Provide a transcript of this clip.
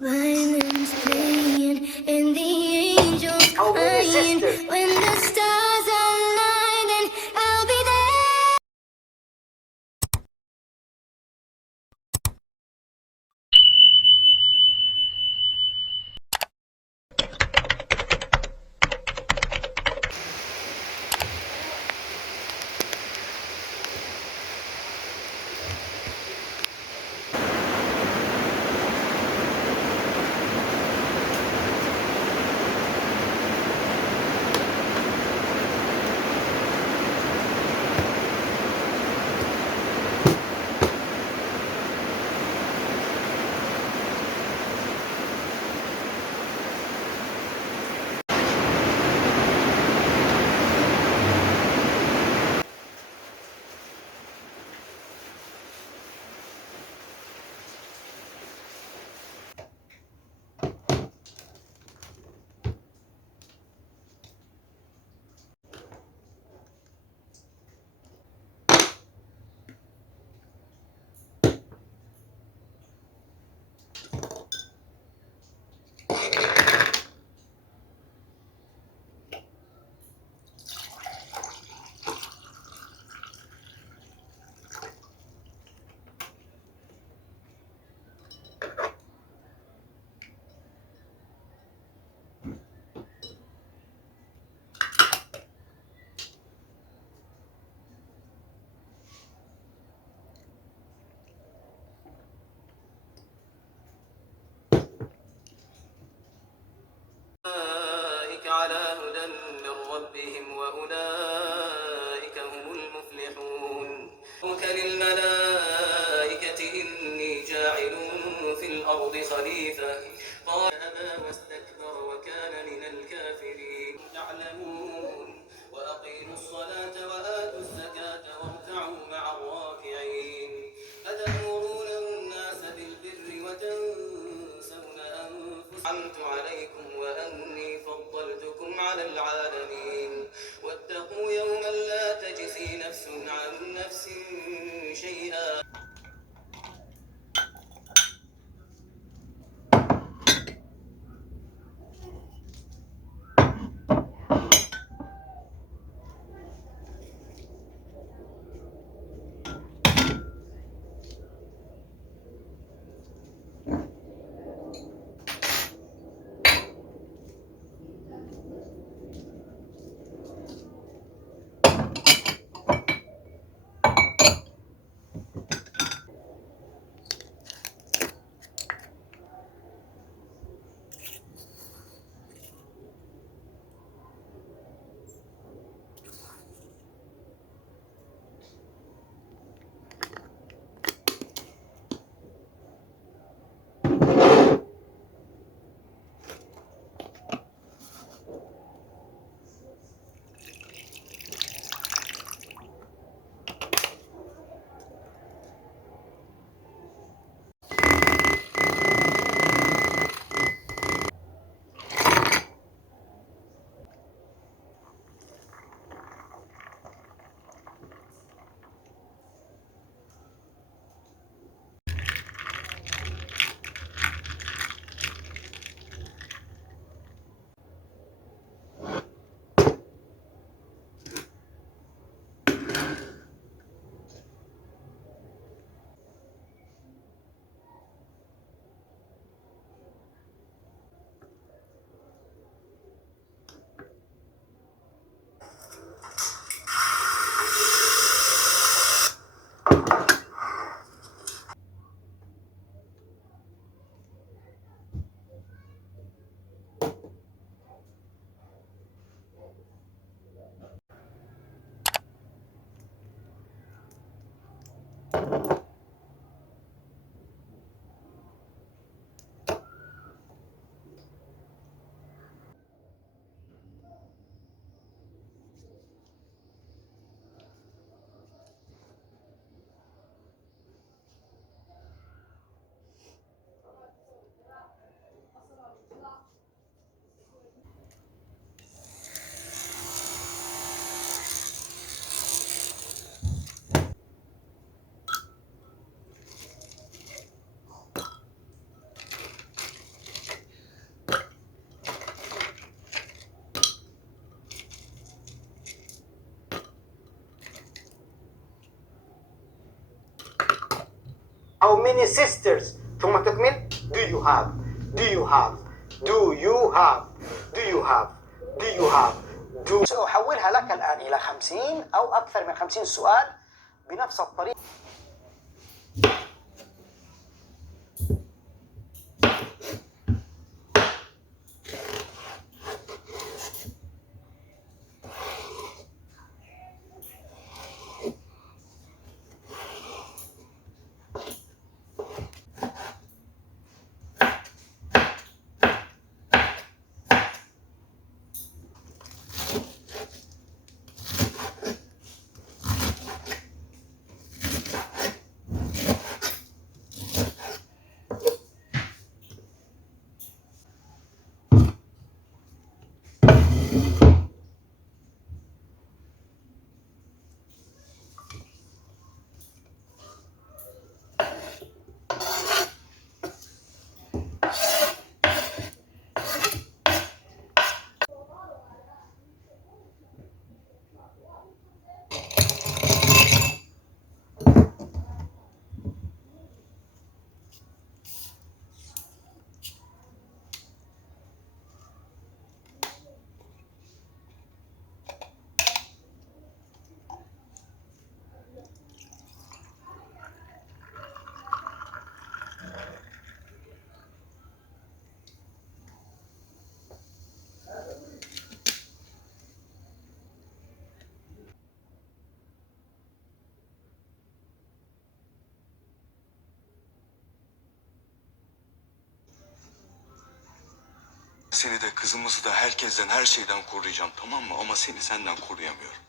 Violins playing and the angels crying. When the stars align, then I'll be there. أولئك على هدى من ربهم وأولئك هم المفلحون للملائكة إني جاعل في الأرض خليفة قال أبى واستكبر وكان من الكافرين تعلمون وأقيموا الصلاة وآتوا الزكاة واركعوا مع الراكعين أتأمرون الناس بالبر وتنسون أنفسكم عليكم وأني فضلتكم على العالمين واتقوا يوما لا تجزي نفس عن نفس شيئا How many sisters? ثم تكمل do you have do you have do you have do you have do you have do. سأحولها لك الآن إلى 50 أو أكثر من 50 سؤال بنفس الطريقة. Seni de kızımızı da herkesten, her şeyden koruyacağım, tamam mı? Ama seni senden koruyamıyorum.